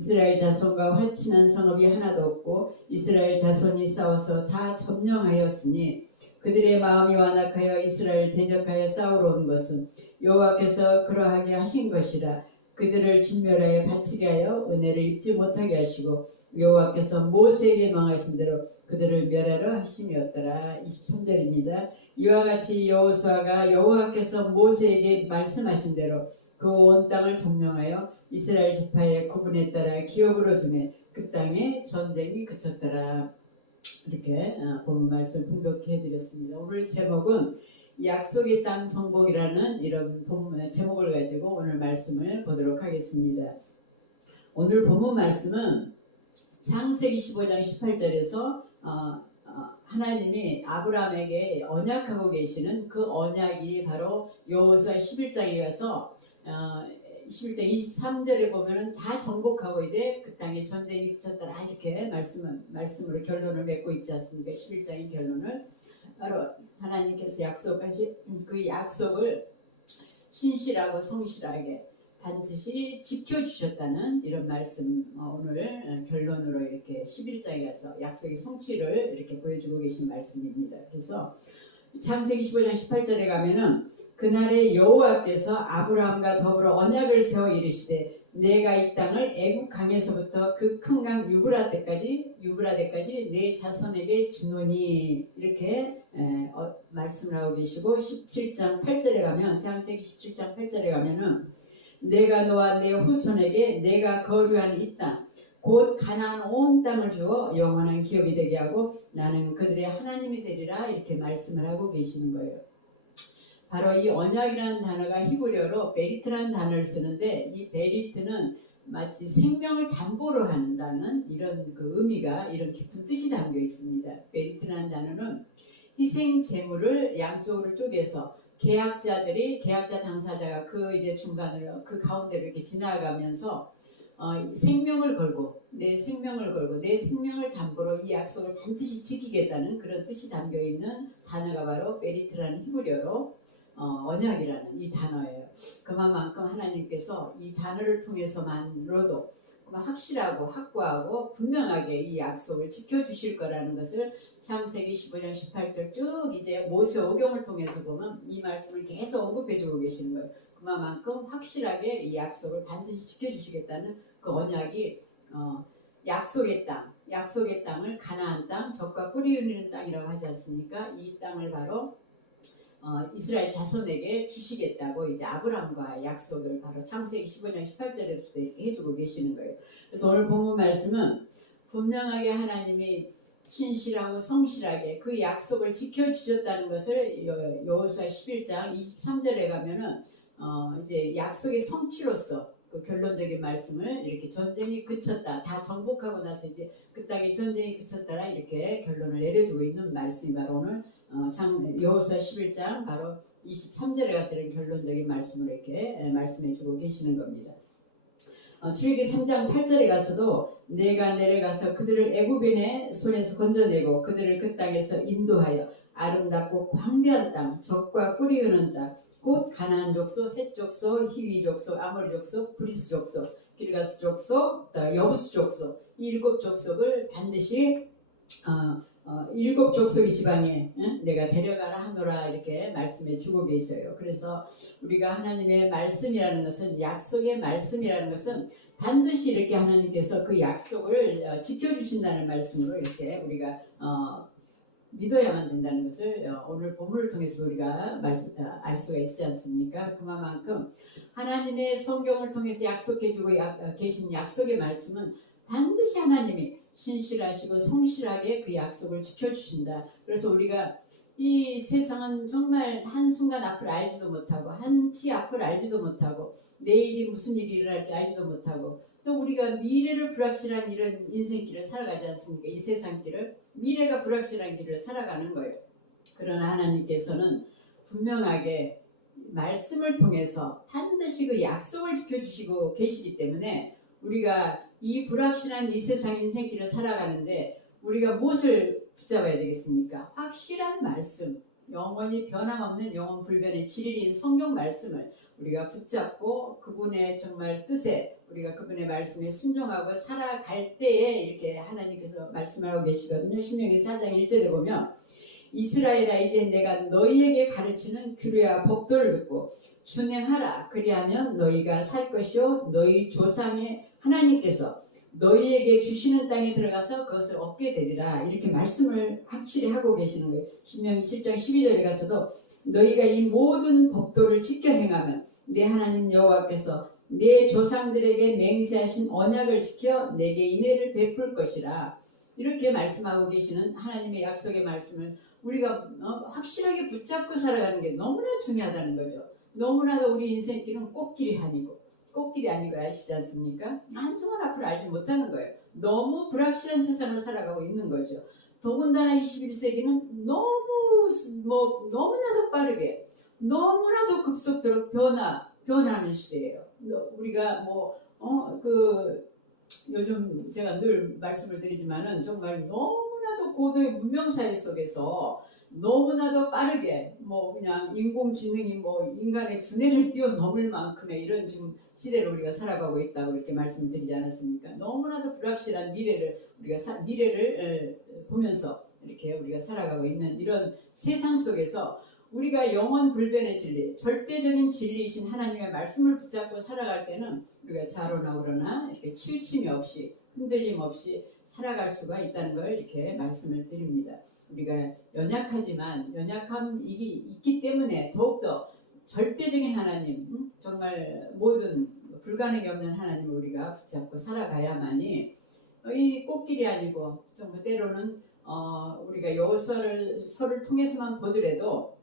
이스라엘 자손과 화친한 성읍이 하나도 없고 이스라엘 자손이 싸워서 다 점령하였으니 그들의 마음이 완악하여 이스라엘 대적하여 싸우러 온 것은 여호와께서 그러하게 하신 것이라. 그들을 진멸하여 다치게 하여 은혜를 잊지 못하게 하시고 여호와께서 모세에게 명하신 대로 그들을 멸하려 하심이었더라. 23절입니다. 이와 같이 여호수아가 여호와께서 모세에게 말씀하신 대로 그 온 땅을 점령하여 이스라엘 지파의 구분에 따라 기업으로 주매 그 땅에 전쟁이 그쳤더라. 이렇게 본문 말씀 봉독해 드렸습니다. 오늘 제목은 약속의 땅 정복이라는 이런 제목을 가지고 오늘 말씀을 보도록 하겠습니다. 오늘 본문 말씀은 창세기 15장 18절에서 하나님이 아브라함에게 언약하고 계시는 그 언약이 바로 여호수아 11장에 가서 11장 23절에 보면은 다 정복하고 이제 그 땅에 전쟁이 그쳤더라 이렇게 말씀으로 결론을 맺고 있지 않습니까? 11장의 결론을 바로 하나님께서 약속하신 그 약속을 신실하고 성실하게 반드시 지켜주셨다는 이런 말씀 오늘 결론으로 이렇게 11장에 가서 약속의 성취를 이렇게 보여주고 계신 말씀입니다. 그래서 창세기 15장 18절에 가면은 그날에 여호와께서 아브라함과 더불어 언약을 세워 이르시되 내가 이 땅을 애굽 강에서부터 그 큰 강 유브라데까지 내 자손에게 주노니 이렇게 말씀을 하고 계시고 17장 8절에 가면 창세기 17장 8절에 가면은 내가 너와 내 후손에게 내가 거류한 이 땅 곧 가나안 온 땅을 주어 영원한 기업이 되게 하고 나는 그들의 하나님이 되리라 이렇게 말씀을 하고 계시는 거예요. 바로 이 언약이라는 단어가 히브리어로 베리트라는 단어를 쓰는데 이 베리트는 마치 생명을 담보로 한다는 이런 그 의미가 이런 깊은 뜻이 담겨 있습니다. 베리트라는 단어는 희생 제물을 양쪽으로 쪼개서 계약자 당사자가 그 이제 중간으로 그 가운데로 이렇게 지나가면서 생명을 걸고 내 생명을 담보로 이 약속을 반드시 지키겠다는 그런 뜻이 담겨 있는 단어가 바로 베리트라는 히브리어로 언약이라는 이 단어예요. 그만큼 하나님께서 이 단어를 통해서만으로도 확실하고 확고하고 분명하게 이 약속을 지켜주실 거라는 것을 창세기 15장 18절 쭉 이제 모세 오경을 통해서 보면 이 말씀을 계속 언급해주고 계시는 거예요. 그만큼 확실하게 이 약속을 반드시 지켜주시겠다는 그 언약이 약속의 땅을 가나안 땅, 젖과 꿀이 흐르는 땅이라고 하지 않습니까? 이 땅을 바로 이스라엘 자손에게 주시겠다고 이제 아브라함과 약속을 바로 창세기 15장 18절에서도 이렇게 해주고 계시는 거예요. 그래서 오늘 본문 말씀은 분명하게 하나님이 신실하고 성실하게 그 약속을 지켜주셨다는 것을 여호수아 11장 23절에 가면은 이제 약속의 성취로서 그 결론적인 말씀을 이렇게 전쟁이 그쳤다. 다 정복하고 나서 이제 그 땅에 전쟁이 그쳤다라 이렇게 결론을 내려주고 있는 말씀이 바로 오늘 여호수아 11장 바로 23절에 가서 이런 결론적인 말씀을 이렇게 말씀해주고 계시는 겁니다. 출애굽기 3장 8절에 가서도 내가 내려가서 그들을 애굽인의 손에서 건져내고 그들을 그 땅에서 인도하여 아름답고 광대한 땅, 젖과 꿀이 흐르는 땅, 곧 가나안 족속, 헷 족속, 히위 족속, 아모리 족속, 브리스 족속, 기르가스 족속, 여부스 족속 이 7족속을 반드시 7족속의 지방에 내가 데려가라 하노라 이렇게 말씀해 주고 계셔요. 그래서 우리가 하나님의 말씀이라는 것은 약속의 말씀이라는 것은 반드시 이렇게 하나님께서 그 약속을 지켜주신다는 말씀으로 이렇게 우리가 믿어야만 된다는 것을 오늘 본문을 통해서 우리가 알 수가 있지 않습니까? 그만큼 하나님의 성경을 통해서 약속해주고 계신 약속의 말씀은 반드시 하나님이 신실하시고 성실하게 그 약속을 지켜주신다. 그래서 우리가 이 세상은 정말 한순간 앞을 알지도 못하고 한치 앞을 알지도 못하고 내일이 무슨 일이 일어날지 알지도 못하고 또 우리가 미래를 불확실한 이런 인생길을 살아가지 않습니까? 이 세상길을 미래가 불확실한 길을 살아가는 거예요. 그러나 하나님께서는 분명하게 말씀을 통해서 반드시 그 약속을 지켜주시고 계시기 때문에 우리가 이 불확실한 이 세상 인생길을 살아가는데 우리가 무엇을 붙잡아야 되겠습니까? 확실한 말씀, 영원히 변함없는 영원 불변의 진리인 성경 말씀을 우리가 붙잡고 그분의 정말 뜻에 우리가 그분의 말씀에 순종하고 살아갈 때에 이렇게 하나님께서 말씀을 하고 계시거든요. 신명기 4장 1절에 보면 이스라엘아 이제 내가 너희에게 가르치는 규례와 법도를 듣고 준행하라. 그리하면 너희가 살 것이요 너희 조상의 하나님께서 너희에게 주시는 땅에 들어가서 그것을 얻게 되리라. 이렇게 말씀을 확실히 하고 계시는 거예요. 신명기 7장 12절에 가서도 너희가 이 모든 법도를 지켜 행하면 내 하나님 여호와께서 내 조상들에게 맹세하신 언약을 지켜 내게 인애를 베풀 것이라. 이렇게 말씀하고 계시는 하나님의 약속의 말씀을 우리가 확실하게 붙잡고 살아가는 게 너무나 중요하다는 거죠. 너무나도 우리 인생길은 꽃길이 아니고 아시지 않습니까? 한순간 앞을 알지 못하는 거예요. 너무 불확실한 세상을 살아가고 있는 거죠. 더군다나 21세기는 너무나도 빠르게 너무나도 급속도로 변하는 시대예요. 우리가 요즘 제가 늘 말씀을 드리지만은 정말 너무나도 고도의 문명사회 속에서 너무나도 빠르게 그냥 인공지능이 인간의 두뇌를 뛰어넘을 만큼의 이런 지금 시대를 우리가 살아가고 있다고 이렇게 말씀을 드리지 않았습니까? 너무나도 불확실한 미래를 보면서 이렇게 우리가 살아가고 있는 이런 세상 속에서 우리가 영원 불변의 진리, 절대적인 진리이신 하나님의 말씀을 붙잡고 살아갈 때는 우리가 자로나오거나 이렇게 치우침이 없이 흔들림 없이 살아갈 수가 있다는 걸 이렇게 말씀을 드립니다. 우리가 연약함이 있기 때문에 더욱더 절대적인 하나님, 정말 모든 불가능이 없는 하나님을 우리가 붙잡고 살아가야만이 이 꽃길이 아니고 정말 때로는 우리가 여호수아서를 통해서만 보더라도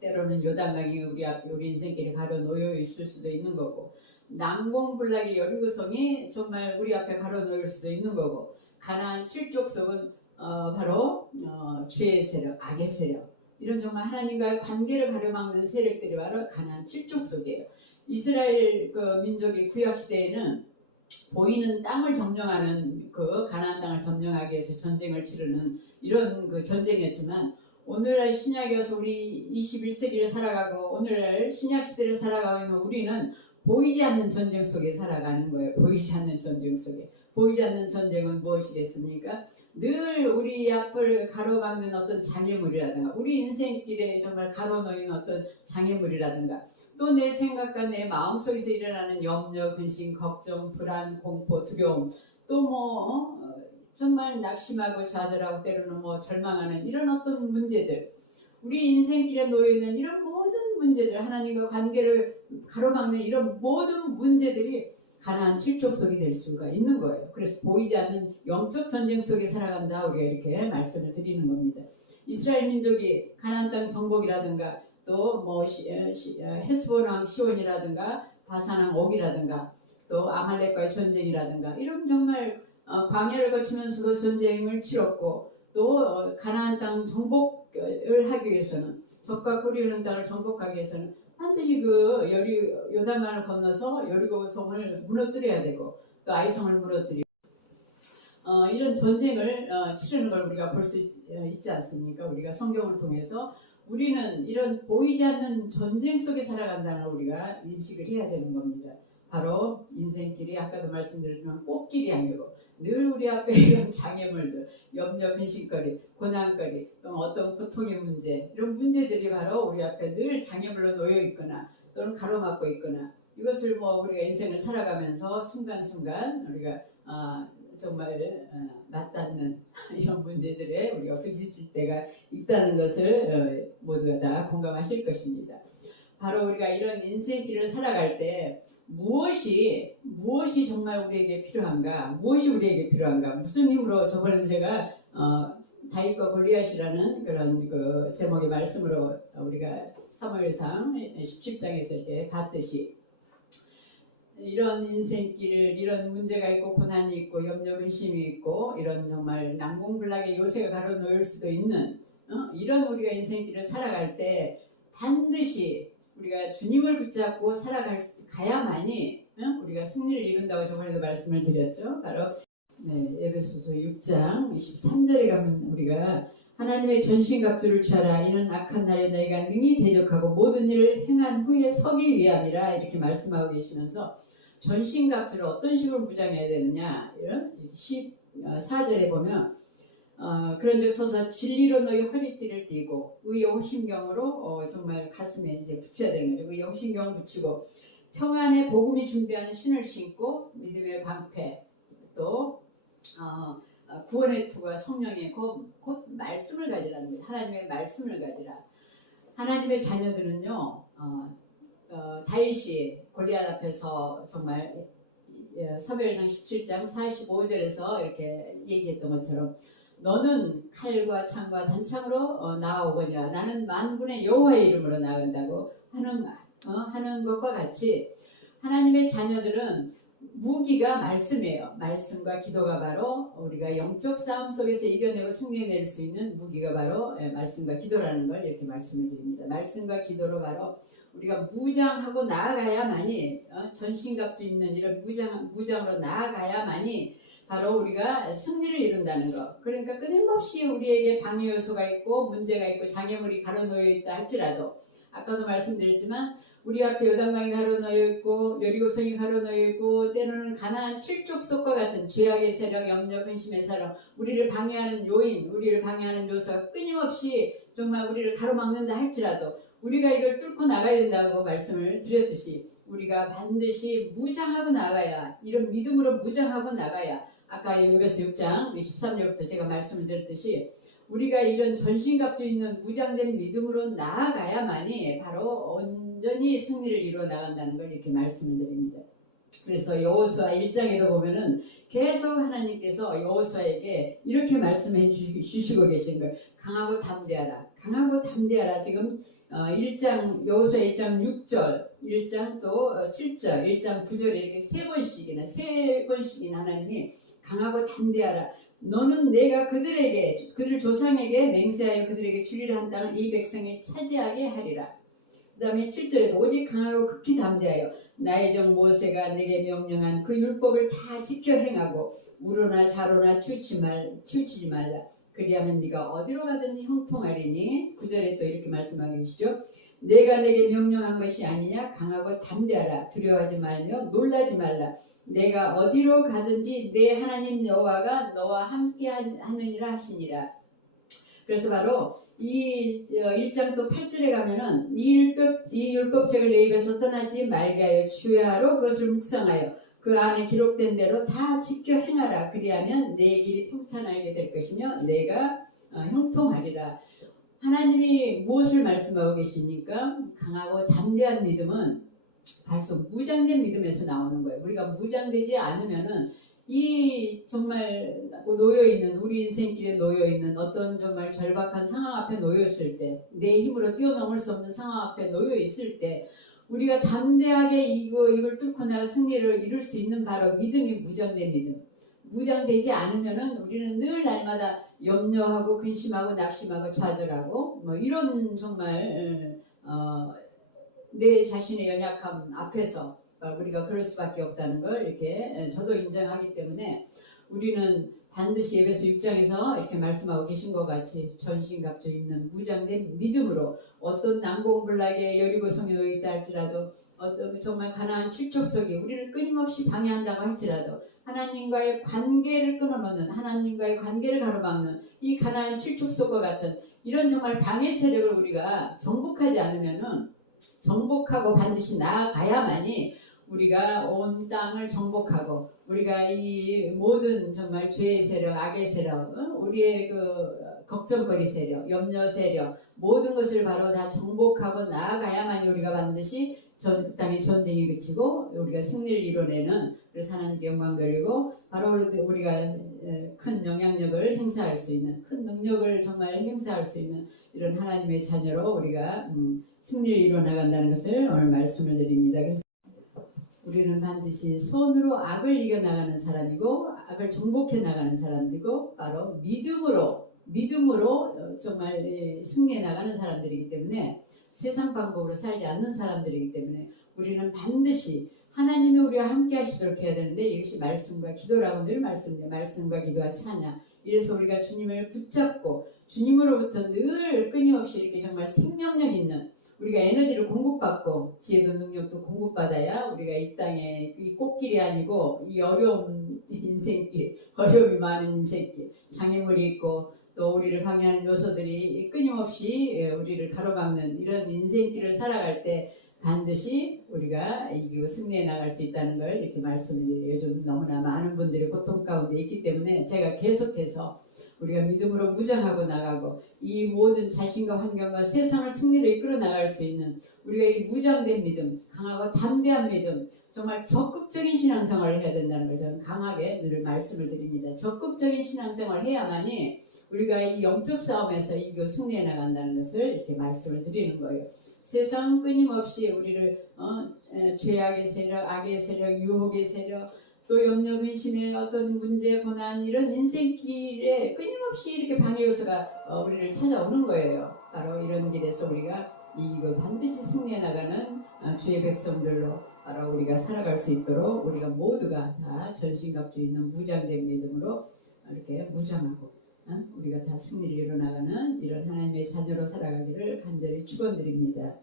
때로는 요단강이 우리 앞에 우리 인생길에 가로놓여 있을 수도 있는 거고 난공불락의 여리고성이 정말 우리 앞에 가로놓일 수도 있는 거고 가나안 7족속은 바로 죄의 세력, 악의 세력 이런 정말 하나님과의 관계를 가로막는 세력들이 바로 가나안 7족속이에요. 이스라엘 민족의 구약시대에는 보이는 땅을 점령하는 가나안 땅을 점령하기 위해서 전쟁을 치르는 이런 전쟁이었지만 오늘날 신약에 와서 우리 21세기를 살아가고 오늘날 신약시대를 살아가고 있는 우리는 보이지 않는 전쟁 속에 살아가는 거예요. 보이지 않는 전쟁 속에. 보이지 않는 전쟁은 무엇이겠습니까? 늘 우리 앞을 가로막는 어떤 장애물이라든가 우리 인생길에 정말 가로놓인 어떤 장애물이라든가 또 내 생각과 내 마음속에서 일어나는 염려, 근심, 걱정, 불안, 공포, 두려움 또 정말 낙심하고 좌절하고 때로는 절망하는 이런 어떤 문제들 우리 인생길에 놓여있는 이런 모든 문제들 하나님과 관계를 가로막는 이런 모든 문제들이 가나안 7족속이 될 수가 있는 거예요. 그래서 보이지 않는 영적 전쟁 속에 살아간다 우리가 이렇게 말씀을 드리는 겁니다. 이스라엘 민족이 가나안 땅 정복이라든가 또 헤스본 왕 시온이라든가 바산 왕 옥이라든가 또 아말렉과의 전쟁이라든가 이런 정말 광야를 거치면서도 전쟁을 치렀고 또 가나안 땅 정복을 하기 위해서는 적과 꾸리는 땅을 정복하기 위해서는 반드시 요단강을 건너서 여리고성을 무너뜨려야 되고 또 아이성을 무너뜨리고 이런 전쟁을 치르는 걸 우리가 볼 수 있지 않습니까? 우리가 성경을 통해서 우리는 이런 보이지 않는 전쟁 속에 살아간다는 걸 우리가 인식을 해야 되는 겁니다. 바로 인생길이 아까도 말씀드렸지만 꽃길이 아니고 늘 우리 앞에 이런 장애물들, 염려, 근심거리, 고난거리, 또 어떤 고통의 문제 이런 문제들이 바로 우리 앞에 늘 장애물로 놓여 있거나 또는 가로막고 있거나 이것을 우리가 인생을 살아가면서 순간순간 우리가 정말 맞닿는 이런 문제들에 우리가 부딪힐 때가 있다는 것을 모두가 다 공감하실 것입니다. 바로 우리가 이런 인생길을 살아갈 때 무엇이 정말 우리에게 필요한가? 무슨 힘으로 저번에 제가 다윗과 골리앗이라는 그런 제목의 말씀으로 우리가 사무엘상 17장에서 이렇게 봤듯이 이런 인생길을 이런 문제가 있고 고난이 있고 염려 근심이 있고 이런 정말 난공불락의 요새가 가로놓일 수도 있는 이런 우리가 인생길을 살아갈 때 반드시 우리가 주님을 붙잡고 가야만이 우리가 승리를 이룬다고 저번에도 말씀을 드렸죠. 바로 에베소서 6장 23절에 가면 우리가 하나님의 전신갑주를 취하라. 이는 악한 날에 너희가 능히 대적하고 모든 일을 행한 후에 서기 위함이라 이렇게 말씀하고 계시면서 전신갑주를 어떤 식으로 무장해야 되느냐 이런 14절에 보면 그런 데 서서 진리로 너희 허리띠를 띠고 의의 호심경으로 정말 가슴에 이제 붙여야 되는 거죠. 의의 호심경을 붙이고 평안의 복음이 준비하는 신을 신고 믿음의 방패 또 구원의 투과 성령의 곧 말씀을 가지라는 거예요. 하나님의 말씀을 가지라. 하나님의 자녀들은요 다윗이 골리앗 앞에서 정말 사무엘상 17장 45절에서 이렇게 얘기했던 것처럼 너는 칼과 창과 단창으로 나아오거니와 나는 만군의 여호와의 이름으로 나간다고 하는 것과 같이 하나님의 자녀들은 무기가 말씀이에요. 말씀과 기도가 바로 우리가 영적 싸움 속에서 이겨내고 승리해낼 수 있는 무기가 바로 말씀과 기도라는 걸 이렇게 말씀을 드립니다. 말씀과 기도로 바로 우리가 무장하고 나아가야만이 전신갑주 입는 이런 무장으로 나아가야만이 바로 우리가 승리를 이룬다는 것. 그러니까 끊임없이 우리에게 방해 요소가 있고 문제가 있고 장애물이 가로놓여 있다 할지라도 아까도 말씀드렸지만 우리 앞에 요단강이 가로놓여 있고 여리고성이 가로놓여 있고 때로는 가나안 칠족속과 같은 죄악의 세력, 염려, 근심의 세력, 우리를 방해하는 요인, 우리를 방해하는 요소가 끊임없이 정말 우리를 가로막는다 할지라도 우리가 이걸 뚫고 나가야 된다고 말씀을 드렸듯이 우리가 반드시 무장하고 나가야 이런 믿음으로 무장하고 나가야 아까 요한계시서 6장 13절부터 제가 말씀을 드렸듯이 우리가 이런 전신갑주 있는 무장된 믿음으로 나아가야만이 바로 온전히 승리를 이루어 나간다는 걸 이렇게 말씀을 드립니다. 그래서 여호수아 1장에도 보면은 계속 하나님께서 여호수아에게 이렇게 말씀해 주시고 계신 거예요. 강하고 담대하라. 강하고 담대하라. 지금 1장 여호수아 1장 6절 1장 또 7절 1장 9절 이렇게 세 번씩이나 하나님이 강하고 담대하라. 너는 내가 그들 조상에게 맹세하여 그들에게 주리라 한 땅을 이 백성이 차지하게 하리라. 그 다음에 7절에도 오직 강하고 극히 담대하여 나의 종 모세가 내게 명령한 그 율법을 다 지켜 행하고 우로나 자로나 치우치지 말라. 그리하면 네가 어디로 가든지 형통하리니. 9절에 또 이렇게 말씀하고 계시죠. 내가 내게 명령한 것이 아니냐. 강하고 담대하라. 두려워하지 말며 놀라지 말라. 내가 어디로 가든지 내 하나님 여호와가 너와 함께 하느니라 하시니라. 그래서 바로 이 1장 또 8절에 가면은 이 율법책을 내 입에서 떠나지 말게 하여 주야로 그것을 묵상하여 그 안에 기록된 대로 다 지켜 행하라. 그리하면 내 길이 평탄하게 될 것이며 내가 형통하리라. 하나님이 무엇을 말씀하고 계십니까? 강하고 담대한 믿음은 벌써 무장된 믿음에서 나오는 거예요. 우리가 무장되지 않으면은 이 정말 놓여있는 우리 인생길에 놓여있는 어떤 정말 절박한 상황 앞에 놓여있을 때 내 힘으로 뛰어넘을 수 없는 상황 앞에 놓여있을 때 우리가 담대하게 이걸 뚫고 나가 승리를 이룰 수 있는 바로 믿음이 무장된 믿음. 무장되지 않으면은 우리는 늘 날마다 염려하고 근심하고 낙심하고 좌절하고 뭐 이런 정말 내 자신의 연약함 앞에서 우리가 그럴 수밖에 없다는 걸 이렇게 저도 인정하기 때문에 우리는 반드시 에베소 6장에서 이렇게 말씀하고 계신 것 같이 전신갑주 입는 무장된 믿음으로 어떤 난공불락의 여리고성에 놓여 있다 할지라도 어떤 정말 가나안 칠족속이 우리를 끊임없이 방해한다고 할지라도 하나님과의 관계를 끊어놓는 하나님과의 관계를 가로막는 이 가나안 칠족속과 같은 이런 정말 방해 세력을 우리가 정복하지 않으면은 정복하고 반드시 나아가야만이 우리가 온 땅을 정복하고 우리가 이 모든 정말 죄의 세력, 악의 세력, 우리의 그 걱정거리 세력, 염려 세력 모든 것을 바로 다 정복하고 나아가야만이 우리가 반드시 그 땅의 전쟁이 그치고 우리가 승리를 이뤄내는 그래서 하나님께 영광 돌리고 바로 우리가 큰 영향력을 행사할 수 있는 큰 능력을 정말 행사할 수 있는 이런 하나님의 자녀로 우리가 승리를 이뤄나간다는 것을 오늘 말씀을 드립니다. 그래서 우리는 반드시 손으로 악을 이겨나가는 사람이고 악을 정복해 나가는 사람이고 바로 믿음으로 정말 승리해 나가는 사람들이기 때문에 세상 방법으로 살지 않는 사람들이기 때문에 우리는 반드시 하나님이 우리와 함께 하시도록 해야 되는데 이것이 말씀과 기도라고 늘 말씀드려요. 말씀과 기도와 찬양. 이래서 우리가 주님을 붙잡고 주님으로부터 늘 끊임없이 이렇게 정말 생명력 있는 우리가 에너지를 공급받고 지혜도 능력도 공급받아야 우리가 이 땅에 이 꽃길이 아니고 이 어려운 인생길, 어려움이 많은 인생길, 장애물이 있고 또 우리를 방해하는 요소들이 끊임없이 우리를 가로막는 이런 인생길을 살아갈 때 반드시 우리가 이기고 승리해 나갈 수 있다는 걸 이렇게 말씀을 드려요. 요즘 너무나 많은 분들이 고통 가운데 있기 때문에 제가 계속해서 우리가 믿음으로 무장하고 나가고 이 모든 자신과 환경과 세상을 승리로 이끌어 나갈 수 있는 우리가 이 무장된 믿음, 강하고 담대한 믿음, 정말 적극적인 신앙생활을 해야 된다는 걸 저는 강하게 늘 말씀을 드립니다. 적극적인 신앙생활을 해야만이 우리가 이 영적 싸움에서 이기고 승리해 나간다는 것을 이렇게 말씀을 드리는 거예요. 세상 끊임없이 우리를 죄악의 세력, 악의 세력, 유혹의 세력, 또 염려, 근심의 어떤 문제, 고난 이런 인생길에 끊임없이 이렇게 방해 요소가 우리를 찾아오는 거예요. 바로 이런 길에서 우리가 이기고 반드시 승리해 나가는 주의 백성들로 바로 우리가 살아갈 수 있도록 우리가 모두가 다 전신갑주 있는 무장된 믿음으로 이렇게 무장하고 우리가 다 승리를 이뤄나가는 이런 하나님의 자녀로 살아가기를 간절히 축원드립니다.